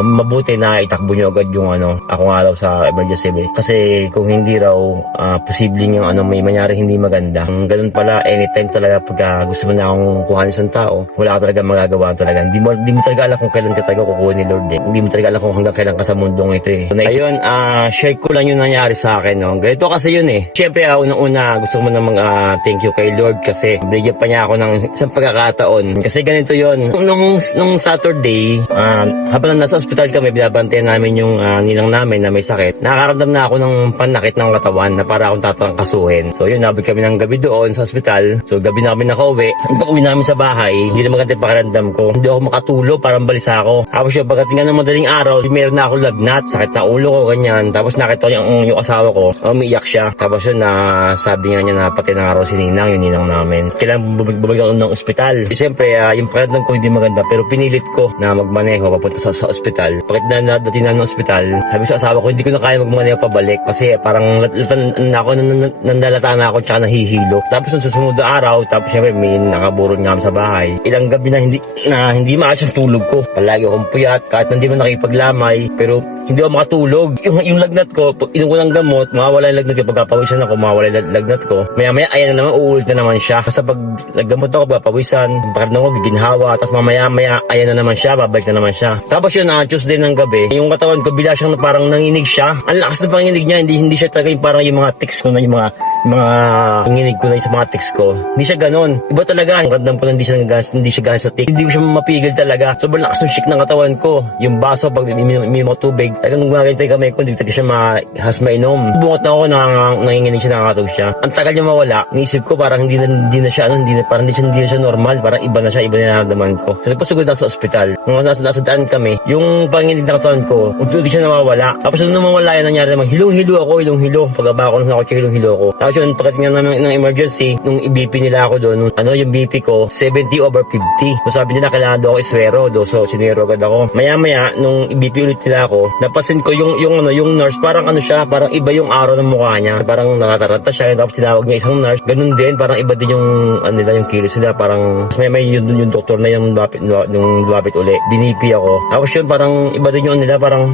Mabuti na itakbo nyo agad yung ako nga daw sa emergency bay. Kasi kung hindi raw, posibleng yung may mangyari hindi maganda. Ganun pala, anytime talaga pagka gusto mo na akong kuhanin isang tao, wala ka talaga magagawa talaga. Hindi mo talaga alam kung kailan ka talaga kukuha ni Lord eh. Hindi mo talaga alam kung hanggang kailan ka sa mundong ito eh. So, ayun, share ko lang yung nangyari sa akin. No? Ganito kasi yun eh. Siyempre, unang-una, gusto ko naman thank you kay Lord kasi bigyan pa niya ako ng isang pagkakataon. Kasi ganito yun. Nung Saturday, habang nasa ospital kami, binabantayan namin yung nilang namin na may sakit. Nakakaramdam na ako ng panakit ng katawan na para akong tatangkasuhin. So yun, nabig kami ng gabi doon sa ospital. So gabi na kami nakauwi. Pag-uwi namin sa bahay, hindi na maganda yung pakiramdam ko. Hindi ako makatulog, parang balisa ako. Tapos yun, pagdating ng madaling araw, meron na ako lagnat, sakit na ulo ko, ganyan. Tapos nakita ko yung asawa ko, umiiyak siya. Tapos yun, sabi nga niya na pati na araw si Ninang, yung ninang namin. Kailangan bumalik ako ng ospital. Siyempre, yung pakiramdam ko hindi maganda, pero pinilit ko na magmaneho papunta sa ospital. Pagkat dating na ng ospital, sabi sa asawa ko, hindi ko na kaya magmaneho pabalik kasi parang nandalata na ako tsaka nahihilo. Tapos nung susunod na araw, tapos siyempre may nakaburon nga sa bahay. Ilang gabi na hindi maayos ang tulog ko. Palagi akong puyat, kahit hindi mo nakipaglamay, pero hindi ako makatulog. Yung lagnat ko, pag inom ko ng gamot, mawawala yung lagnat ko. Pagkapawisan ako, mawawala yung lagnat ko. Maya-maya, ayan na naman, uulit na naman siya. Kasi pag naggamot ako, pagkapawisan, pakiramdam ko, giginhawa. Tapos mamaya-maya, ayan na naman siya, babalik na naman siya. Tapos yun, Tuesday ng gabi, yung katawan ko, bila siyang parang nanginig siya. Ang lakas na panginig niya, hindi siya talaga yung parang yung mga tics ko na yung mga nanginig ko na yung sa mga tics ko. Hindi siya ganon. Iba talaga. Yung randam ko na hindi siya gas sa tics. Hindi ko siya mapigil talaga. Sobrang lakas ng shake ng katawan ko. Yung baso, pag minimo tubig, talagang gumagantay kamay ko, hindi talaga siya mainom. Bungot na ako, nanginginig siya, nakakatog siya. Ang tagal niya mawala. Inisip ko parang hindi na siya normal. Parang iba na nararamdaman ko. So, napasugod na sa ospital. Nung nasa daan kami, yung panginig ng katawan ko, hindi siya nawawala. Tapos nung nawawala yan, nangyari naman, hilong-hilo ako. Pagkaba ko na ako, hilong-hilo ako. Tapos yun, pagkatingnan namin ng emergency, nung i-BP nila ako doon, yung BP ko, 70/50. So sabi nila, kailangan daw ako iswero. So sinwero agad ako. Maya-maya, nung i-BP ulit nila ako, napasin ko yung nurse, parang parang iba yung araw ng mukha niya. Parang nakataranta siya. Tapos tinawag niya isang nurse. Ganun din, parang iba din yung, yung kilos nila. Parang, may yung doktor na yung lumapit uli. Binipi ako. Tapos yun, parang iba din yung nila. Parang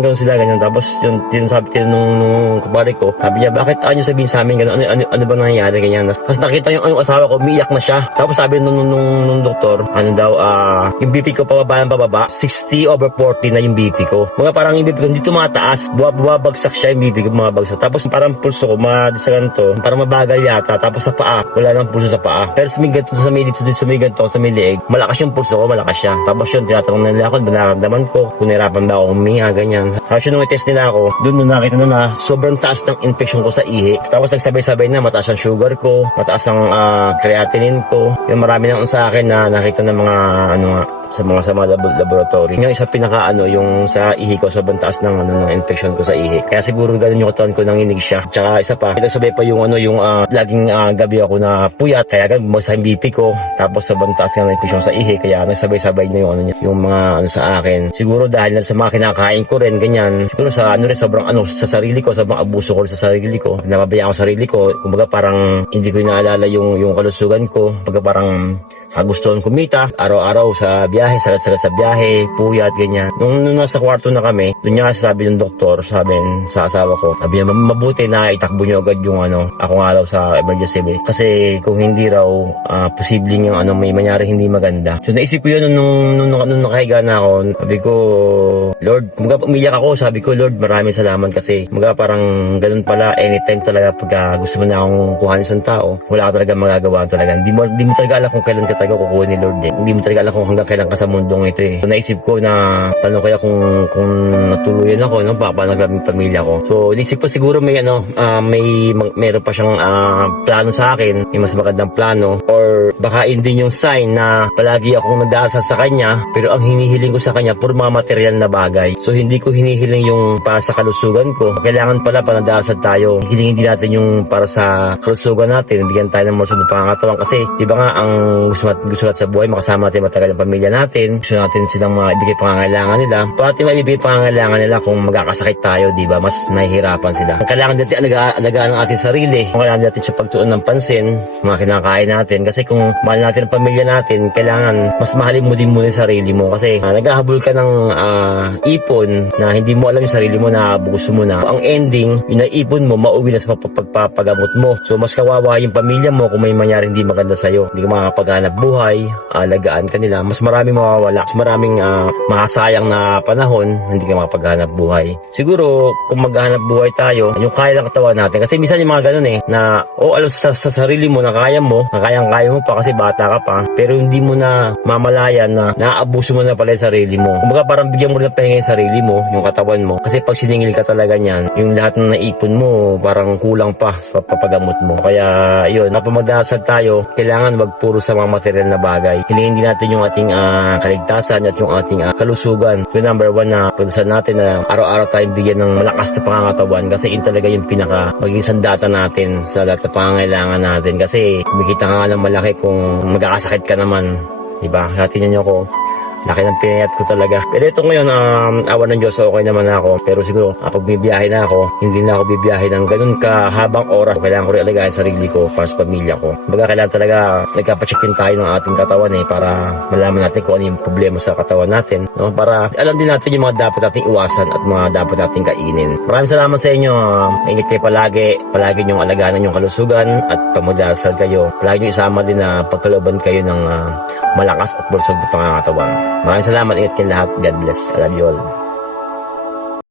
ganun sila, ganyan. Tapos yun, sabi nung kapare ko, sabi niya, bakit nyo sabihin sa amin ganun, ano ba nangyayari, ganyan. Tapos nakita yung asawa ko, umiiyak na siya. Tapos sabi nung doktor, yung BP ko pababa, 60/40 na yung BP ko. Mga parang yung BP ko hindi tumataas, bumabagsak siya yung BP ko, bumabagsak. Tapos parang pulso ko, sa ganito, parang mabagal yata. Tapos sa paa, wala nang pulso sa paa. Pero sa may ganito, sa may leeg, malakas yung pulso ko, malakas siya. Tapos yun, tinatanong nila ako, binaramdaman ko, kung nahirapan ba ako huminga, ganyan. Tapos yun, nung i-test nila ako, doon nakita na sobrang taas ng infection ko sa ihi. Tapos nagsabay-sabay na, mataas ang sugar ko, mataas ang creatinine ko. Yung marami na sa akin na nakita ng mga sa mga laboratory. Yung isa yung sa ihi ko, sobrang taas ng infection ko sa ihi. Kaya siguro ganun yung katawan ko, nanginig siya. Tsaka isa pa, nagsabay pa yung laging gabi ako na puyat, kaya bumagsak yung BP ko. Tapos sobrang taas ng infection sa ihi, kaya nagsabay-sabay na yung mga sa akin. Siguro dahil sa mga kinakain ko rin, ganyan. Siguro sa sobrang sa sarili ko, sobrang abuso ko sa sarili ko. Nababayaan ko sa sarili ko. Kumbaga parang hindi ko inaalala yung kalusugan ko. Kumbaga parang sa gusto kong kumita, araw-araw sa biyahe, sagat-sagat sa biyahe, puyat, ganyan. Nung nasa kwarto na kami, doon niya sabi ng doktor, sabi sa asawa ko, sabi niya, mabuti na itakbo niyo agad yung ako nga daw sa emergency bay. Kasi kung hindi raw, posibleng yung may mangyari hindi maganda. So naisip ko yun nung nakahiga na ako, sabi ko, Lord, umiyak ako, sabi ko, Lord, maraming salamat kasi parang ganun pala, anytime talaga pagka gusto mo na akong kuhanin isang tao, wala ka talaga magagawa talaga. Hindi mo talaga alam kung kailan ka talaga kukuha ni Lord eh. Hindi mo talaga alam kung hanggang kailan ka sa mundong ito eh. So naisip ko na paano kaya kung natuluyan ako, paano yung pamilya ko. So naisip ko siguro meron pa siyang plano sa akin, may mas magandang plano, or baka hindi yung sign na palagi akong nag-aasal sa kanya, pero ang hinihiling ko sa kanya puro mga material na bagay. So hindi ko hinihiling yung para sa kalusugan ko. Kailangan pala pa nag-aasal tayo, hilingin din natin yung para sa kalusugan natin, bigyan tayo ng malusog na pangangatawan kasi di ba nga ang gusto gusto natin sa buhay, makasama natin matagal ang pamilya natin. Gusto natin silang maibigay pangangailangan nila. Paano natin maibigay pangangailangan nila kung magkakasakit tayo, di ba? Mas nahihirapan sila. Ang kailangan natin alagaan ang ating sarili. Ang kailangan natin sa pagtuon ng pansin, mga kinakain natin. Kasi kung mahal natin ang pamilya natin, kailangan mas mahalin mo din muna yung sarili mo. Kasi naghahabol ka ng ipon na hindi mo alam yung sarili mo na gusto mo na. Ang ending, yung naipon mo, mauwi na sa pagpapagamot mo. So mas kawawa yung pamilya mo kung may mangyari hindi maganda sa'yo. Hindi ka makakapaghanap buhay, alagaan ka nila. Mas maraming mawawala. Mas maraming makasayang na panahon, hindi ka makapaghanap buhay. Siguro, kung maghanap buhay tayo, yung kaya ng katawan natin. Kasi minsan yung mga ganun na alam sa sarili mo na kaya mo, na kayang-kaya mo pa kasi bata ka pa, pero hindi mo na mamalayan na naaabuso mo na pala yung sarili mo. Kumbaga parang bigyan mo rin ng pahinga yung sarili mo, yung katawan mo. Kasi pag siningil ka talaga niyan, yung lahat ng naipon mo, parang kulang pa sa papagamot mo. Kaya yun, kapag magdasal tayo, kailangan wag puro sa mga material na bagay. Hilingin din natin yung ating kaligtasan at yung ating kalusugan. So number one na pagdasal natin na araw-araw tayong bigyan ng malakas na pangangatawan kasi yun talaga yung pinaka maging sandata natin sa lahat na pangangailangan natin. Kasi kumikita ka nga ng malaki kung magkakasakit ka naman. Diba? Tingnan niyo ako. Laki ng pinayat ko talaga. Pero ito ngayon, awa ng Diyos, okay naman ako. Pero siguro, pag bibiyahe na ako, hindi na ako bibiyahe ng ganun kahabang oras. Kailangan ko rin alagaan sarili ko para sa pamilya ko. Baga, kailangan talaga nagkapacheck din tayo ng ating katawan para malaman natin kung ano yung problema sa katawan natin. No? Para alam din natin yung mga dapat nating iwasan at mga dapat nating kainin. Maraming salamat sa inyo. Ingat kayo palagi. Palagi niyong alagaan yung kalusugan at pamudasal kayo. Palagi niyong isama din na pagkalooban kayo ng malakas at bulsog na pangangatawan. Maraming salamat. Ingat kayo lahat. God bless. I love you all.